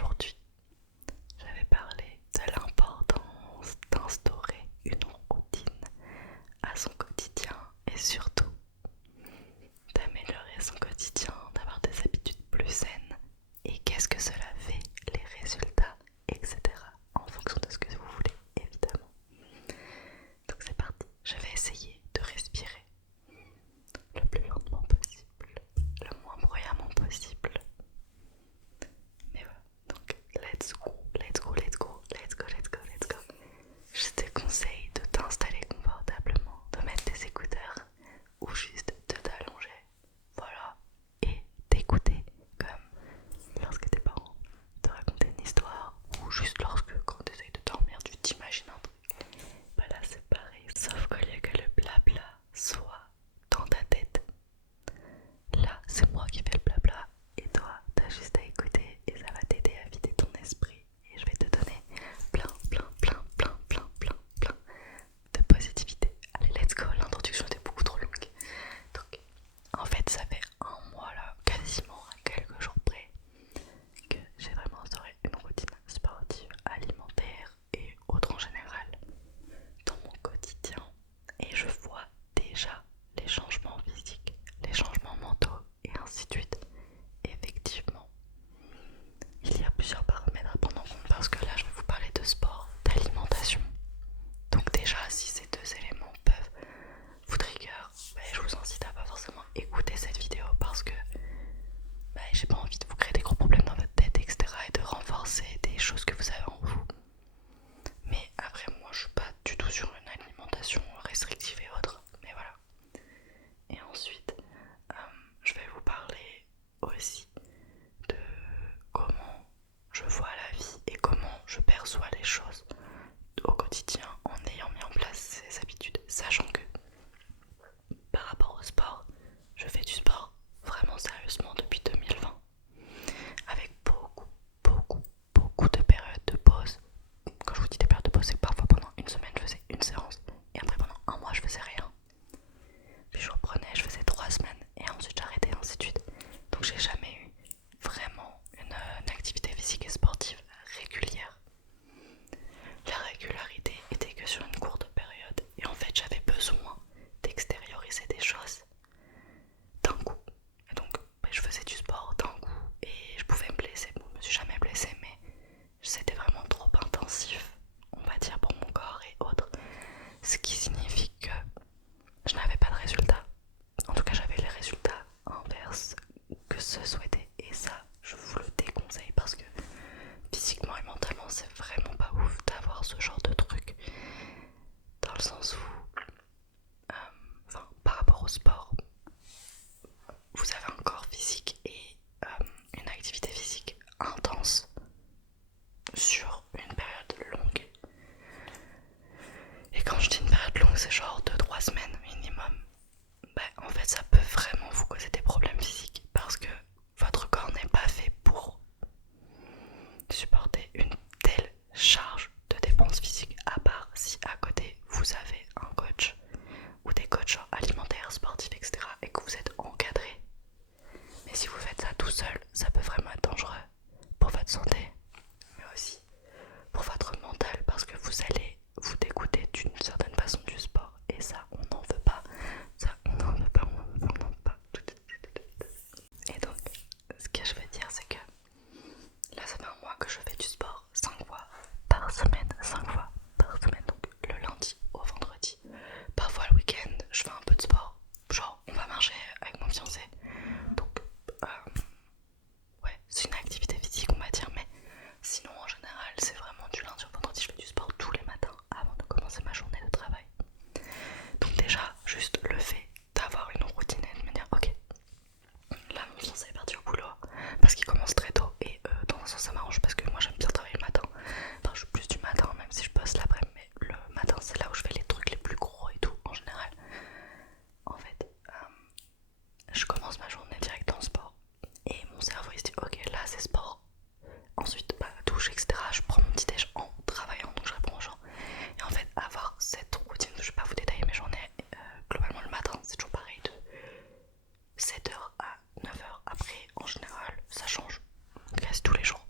Aujourd'hui, je vais parler de l'importance d'instaurer une routine à son quotidien et surtout d'améliorer son quotidien, d'avoir des habitudes plus saines et qu'est-ce que cela fait, les résultats, etc. en fonction de ce que vous voulez, évidemment. Donc c'est parti, je vais essayer de respirer le plus lentement possible, le moins bruyamment possible. Mais voilà, donc let's go, let's go, let's go, let's go, let's go, let's go. Je te conseille de t'installer confortablement, de mettre tes écouteurs ou juste de t'allonger, voilà, et d'écouter comme lorsque tes parents te racontent une histoire ou juste lorsque quand tu essayes de dormir tu t'imagines un truc. Bah là c'est pareil, sauf qu'au lieu que le blabla soit dans ta tête, là c'est moi qui fais le blabla et toi t'as juste à écouter et ça va t'aider à vider ton esprit et je vais te donner plein de positivité. Allez let's go, l'introduction était beaucoup trop longue. Donc en fait ça fait un mois là, quasiment à quelques jours près, que j'ai vraiment instauré une routine sportive, alimentaire et autre en général dans mon quotidien et je vois déjà les changements physiques, les changements mentaux et ainsi de suite. Effectivement, il y a plusieurs paramètres à prendre en compte parce que là je vais vous parler de sport, d'alimentation. Donc déjà si ces deux éléments peuvent vous trigger, je vous incite à pas forcément écouter cette vidéo parce que j'ai pas envie de vous créer des gros problèmes dans votre tête, etc. et de renforcer des choses que vous avez en vous. Mais après moi je suis pas du tout sur une alimentation restrictive et autres, mais voilà. Et ensuite je vais vous parler aussi de comment je vois la vie et comment je perçois les choses au quotidien en ayant mis en place ces habitudes, sachant que par rapport au sport, je fais du sport vraiment sérieusement depuis 2020 avec beaucoup de périodes de pause. Quand je vous dis des périodes de pause, c'est que parfois pendant une semaine je faisais une séance et après pendant un mois je faisais rien, puis je reprenais, je faisais 3 semaines et ensuite j'arrêtais, ainsi de suite. Donc j'ai jamais eu vraiment une activité physique et sportive régulière. La régularité était que sur une courte période et en fait j'avais besoin d'extérioriser des choses d'un coup. Et donc je faisais du sport d'un coup et je pouvais me blesser. Bon, je me suis jamais blessée mais c'était vraiment trop intensif, on va dire, pour mon corps et autres. Ce qui signifie que je n'avais pas de résultats. En tout cas j'avais les résultats inverses que se souhaitait et ça je vous le déconseille parce que physiquement et mentalement c'est vraiment pas ouf d'avoir ce genre de truc, dans le sens où par rapport au sport vous avez un corps physique et une activité physique intense sur une période longue. Et quand je dis une période longue c'est genre 2-3 semaines minimum. En fait ça peut vraiment vous causer des problèmes physiques parce que votre corps n'est pas fait pour supporter une telle charge de dépenses physiques, à part si à côté vous avez un coach ou des coachs alimentaires, sportifs, etc. et que vous êtes encadré. Mais si vous faites ça tout seul, ça peut vraiment être dangereux pour votre santé, mais aussi pour votre mental parce que vous allez vous dégoûter d'une certaine façon du sport et ça on n'en veut pas, ça on n'en veut pas, on n'en veut pas. Et donc ce que je veux dire c'est que là ça fait un mois que je fais du sport 5 fois par semaine, 5 fois par semaine, donc le lundi au vendredi. Parfois le week-end je fais un peu de sport, genre on va marcher avec mon fiancé, donc ouais c'est une activité physique on va dire, mais sinon en général c'est vraiment du lundi au vendredi, je fais du sport tous les matins avant de commencer ma journée de travail. Donc déjà juste le fait d'avoir une routine et de me dire ok, là mon fiancé est parti au boulot parce qu'il commence très tôt et dans un sens ça m'arrange parce que moi j'aime bien travailler le matin. Enfin je suis plus du matin même si je bosse l'après-midi, mais le matin c'est là où je fais les trucs les plus gros et tout en général. En fait je commence ma journée direct en sport et mon cerveau il se dit ok là c'est sport. Ensuite douche etc, je prends mon petit déj en travaillant donc je réponds aux gens. Et en fait avoir cette routine, je vais pas vous détailler mes journées, globalement le matin c'est toujours pareil de 7h à 9h. Après en général ça change quasi tous les jours,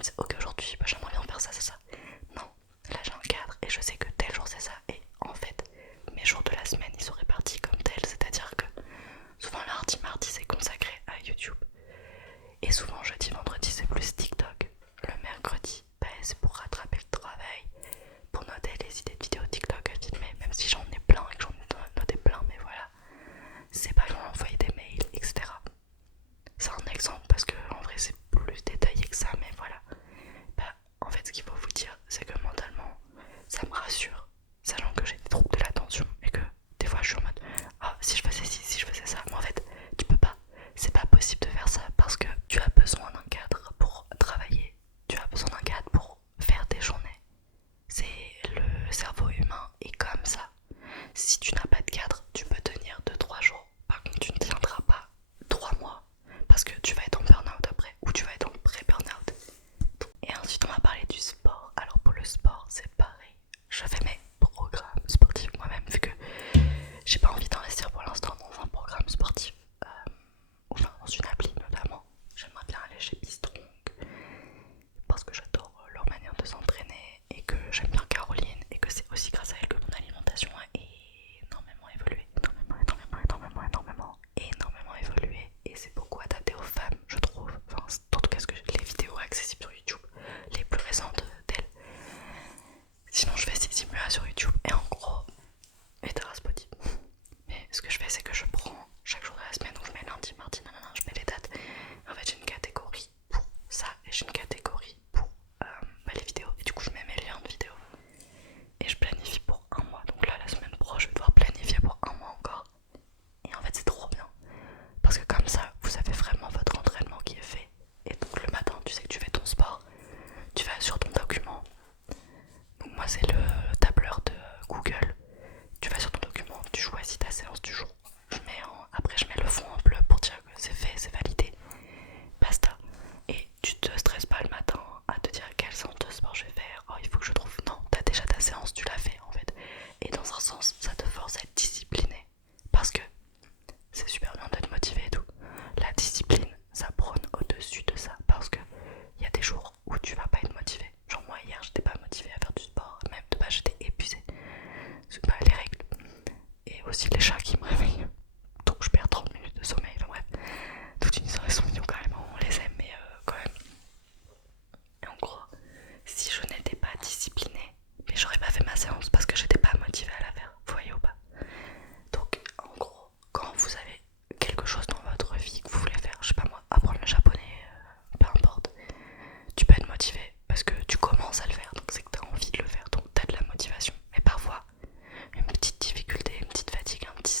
me disais ok aujourd'hui bah, j'aimerais bien faire ça, c'est ça. Non, là j'ai un cadre et je sais que tel jour c'est ça. Et en fait mes jours de la semaine ils sont répartis comme tel, c'est-à-dire que souvent lundi, mardi c'est consacré à YouTube. Et souvent jeudi, vendredi c'est plus TikTok. Le mercredi bah, c'est pour rattraper le travail, pour noter les idées de vidéos TikTok à filmer, même si j'en ai plein et que j'en ai noté plein, mais voilà. C'est pas long envoyer des mails, etc. C'est un exemple parce que en vrai c'est plus détaillé que ça, mais voilà. Bah, en fait ce qu'il faut vous dire c'est que mentalement ça me rassure, sachant que j'ai des troubles de l'attention et que des fois je suis en mode ah si je faisais ci, si je faisais ça, mais en fait tu peux pas, c'est pas possible de faire ça parce que tu as besoin d'un cadre pour travailler, tu as besoin d'un cadre pour faire tes journées. C'est le cerveau humain est comme ça. Si tu n'as pas de cadre, tu peux tenir 2-3 jours. Par contre, tu ne tiendras pas 3 mois parce que tu vas être en burn-out après ou tu vas être en pré-burn-out. Et ensuite, on va parler du sport. Alors, pour le sport, c'est pareil. Je fais mes programmes sportifs moi-même vu que j'ai pas envie d'investir pour l'instant dans un programme sportif. Enfin, dans une appli notamment. J'aimerais bien aller chez Bistron parce que j'adore leur manière de s'entraîner et que j'aime bien Caroline et que c'est aussi grâce à elle que mon alimentation a énormément évolué, énormément évolué et c'est beaucoup adapté aux femmes je trouve, enfin en tout cas les vidéos accessibles sur YouTube, les plus récentes d'elle, sinon je fais ces simulations sur YouTube et en gros, et Body. Mais ce que je fais c'est que je prends chaque jour de la semaine, donc je mets lundi, mardi, nanana, je mets les dates, et en fait j'ai une catégorie pour ça et j'ai une catégorie pour bah, les vidéos et du coup je mets mes liens de vidéos et je planifie pour un mois. Donc là la semaine pro je vais devoir planifier pour un mois encore et en fait c'est trop bien parce que comme ça vous avez vraiment votre entraînement qui est fait et donc le matin tu sais que tu fais ton sport, tu vas sur ton document. Donc moi c'est le tableur de Google, tu vas sur ton document, tu choisis ta séance du jour, après je mets le fond en bleu pour dire que c'est fait, c'est validé, basta. Et tu te stresses pas le matin à te dire quelle séance de sport je vais faire, oh il faut que je trouve, non, t'as déjà ta séance, tu l'as fait en fait. Et dans un sens ça te force à être discipliné parce que c'est super bien d'être motivé et tout. La discipline ça prône au-dessus de ça parce que il y a des jours où tu vas pas être motivé. Genre moi hier j'étais pas motivée à faire du sport, même de base j'étais épuisée. C'est pas les règles. Et aussi les chats qui me réveillent. Donc je perds 30 minutes de sommeil. Enfin bref, toute une histoire, ils sont mignons quand même, on les aime, mais quand même. Et en gros, si je n'étais pas disciplinée, mais j'aurais pas fait ma séance parce que j'étais pas motivée à la faire. Vous voyez ou pas? Donc en gros, quand vous avez quelque chose dans votre vie que vous voulez faire, je sais pas moi, apprendre le japonais, peu importe, tu peux être motivé parce que tu commences à le faire, donc c'est que tu as envie de le faire, donc tu as de la motivation. Mais parfois, une petite difficulté, une petite fatigue, un petit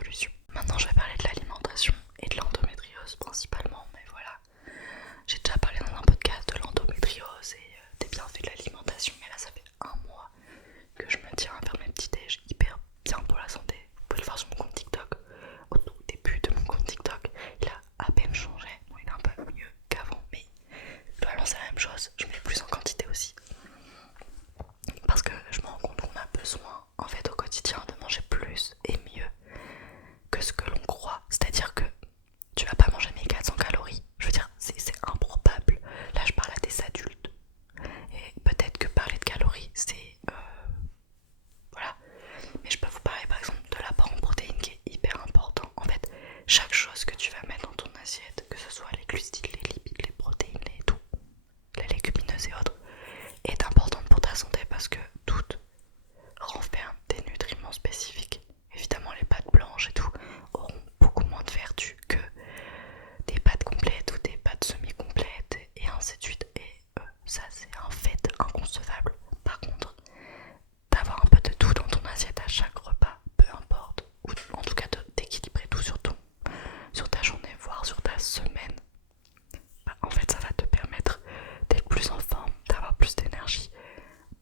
solution. Maintenant je vais parler de l'alimentation et de l'endométriose principalement, mais voilà. J'ai déjà parlé dans un podcast de l'endométriose et des bienfaits de l'alimentation, mais là ça fait un mois que je me tiens à faire mes petits déj hyper bien pour la santé. Vous pouvez le voir sur mon compte TikTok. Au tout début de mon compte TikTok, il a à peine changé. Bon, il est un peu mieux qu'avant, mais globalement c'est la même chose. Je mets plus en quantité aussi. Parce que je me rends compte qu'on a besoin en fait au quotidien de manger plus et mieux que ce que l'on croit. C'est-à-dire que tu vas pas manger 1400 calories. Je veux dire, c'est improbable. Là je parle à des adultes. Et peut-être que parler de calories c'est... voilà. Mais je peux vous parler par exemple de l'apport en protéines qui est hyper important. En fait, chaque chose que tu vas mettre dans ton assiette, que ce soit les glucides, les lipides, les protéines, les tout, les légumineuses et autres, est importante pour ta santé parce que toutes renferment des nutriments spécifiques. Évidemment, les pâtes blanches et tout auront beaucoup moins de vertus que des pâtes complètes ou des pâtes semi-complètes et ainsi de suite. Et ça, c'est un fait inconcevable. Par contre, d'avoir un peu de tout dans ton assiette à chaque repas, peu importe, ou en tout cas d'équilibrer tout sur ta journée, voire sur ta semaine, bah, en fait ça va te permettre d'être plus en forme, d'avoir plus d'énergie,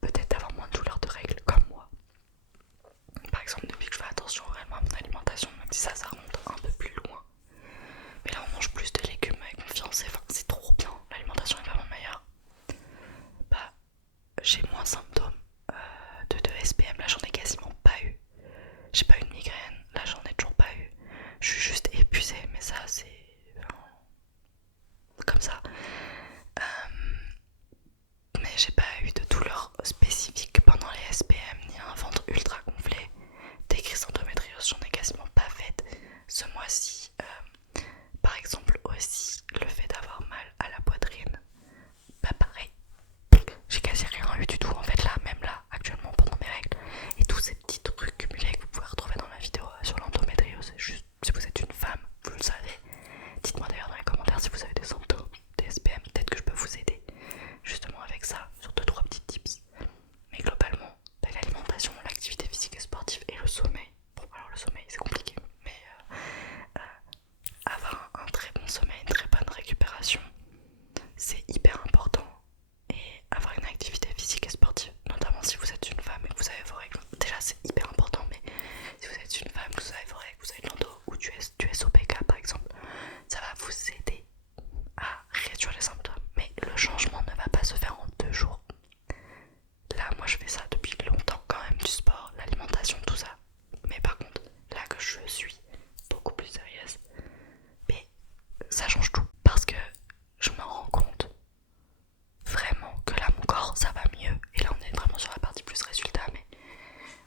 peut-être d'avoir moins de douleurs de règles comme moi. Par exemple, depuis que je fais attention réellement à mon alimentation, même si ça remonte un peu plus loin, mais là on mange plus de légumes avec confiance, enfin, c'est trop bien, l'alimentation est vraiment meilleure. Bah, j'ai moins de symptômes de SPM, là j'en ai quasiment pas eu. J'ai pas eu de migraine, là j'en ai toujours pas eu. Je suis juste épuisée, mais ça c'est comme ça. Mais j'ai pas eu de douleur spécifique pendant les SPM, ni un ventre ultra gonflé. Des crises d'endométriose, j'en ai quasiment pas faites ce mois-ci. Par exemple aussi le fait d'avoir mal à la poitrine, bah pareil, j'ai quasi rien eu du tout en fait là, même là actuellement pendant mes règles. Et tous ces petits trucs cumulés que vous pouvez retrouver dans la vidéo sur l'endométriose, juste si vous êtes une femme, vous le savez. Dites-moi d'ailleurs dans les commentaires si vous avez des symptômes, des SPM, peut-être que je peux vous aider justement avec ça, sur 2-3 petits tips. Mais globalement, l'alimentation, l'activité physique et sportive et le sommeil. Bon alors le sommeil c'est compliqué, mais avoir un très bon sommeil, une très bonne récupération, c'est hyper important. Et avoir une activité physique et sportive, notamment si vous êtes une femme et que vous avez vos règles, déjà c'est hyper important, mais si vous êtes une femme, que vous avez vos règles, vous avez de l'endo ou du SOPK par exemple, ça va vous aider à réduire les symptômes. Mais le changement ne va pas se faire en 2 jours. Là moi je fais ça depuis longtemps quand même, du sport, l'alimentation, tout ça. Mais par contre, là que je suis beaucoup plus sérieuse, mais ça change tout. Parce que je me rends compte vraiment que là mon corps ça va mieux. Et là on est vraiment sur la partie plus résultat, mais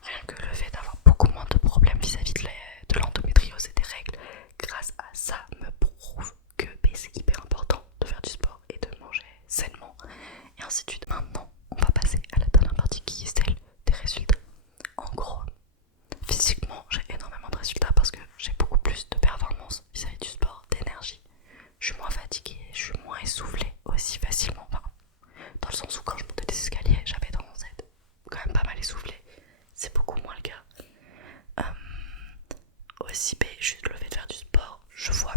rien que le fait d'avoir beaucoup moins de problèmes vis-à-vis de l'endométriose et des règles, grâce à ça me prouve que c'est hyper important de faire du sport et de manger sainement et ainsi de suite. Maintenant on va passer à la dernière partie qui est celle des résultats. En gros, physiquement j'ai énormément de résultats parce que j'ai beaucoup plus de performance vis-à-vis du sport, d'énergie. Je suis moins fatiguée, je suis moins essoufflée aussi facilement. Enfin, dans le sens où quand je montais des escaliers, j'avais tendance à être quand même pas mal essoufflée. C'est beaucoup moins le cas. Aussi, juste le fait de faire du sport, je vois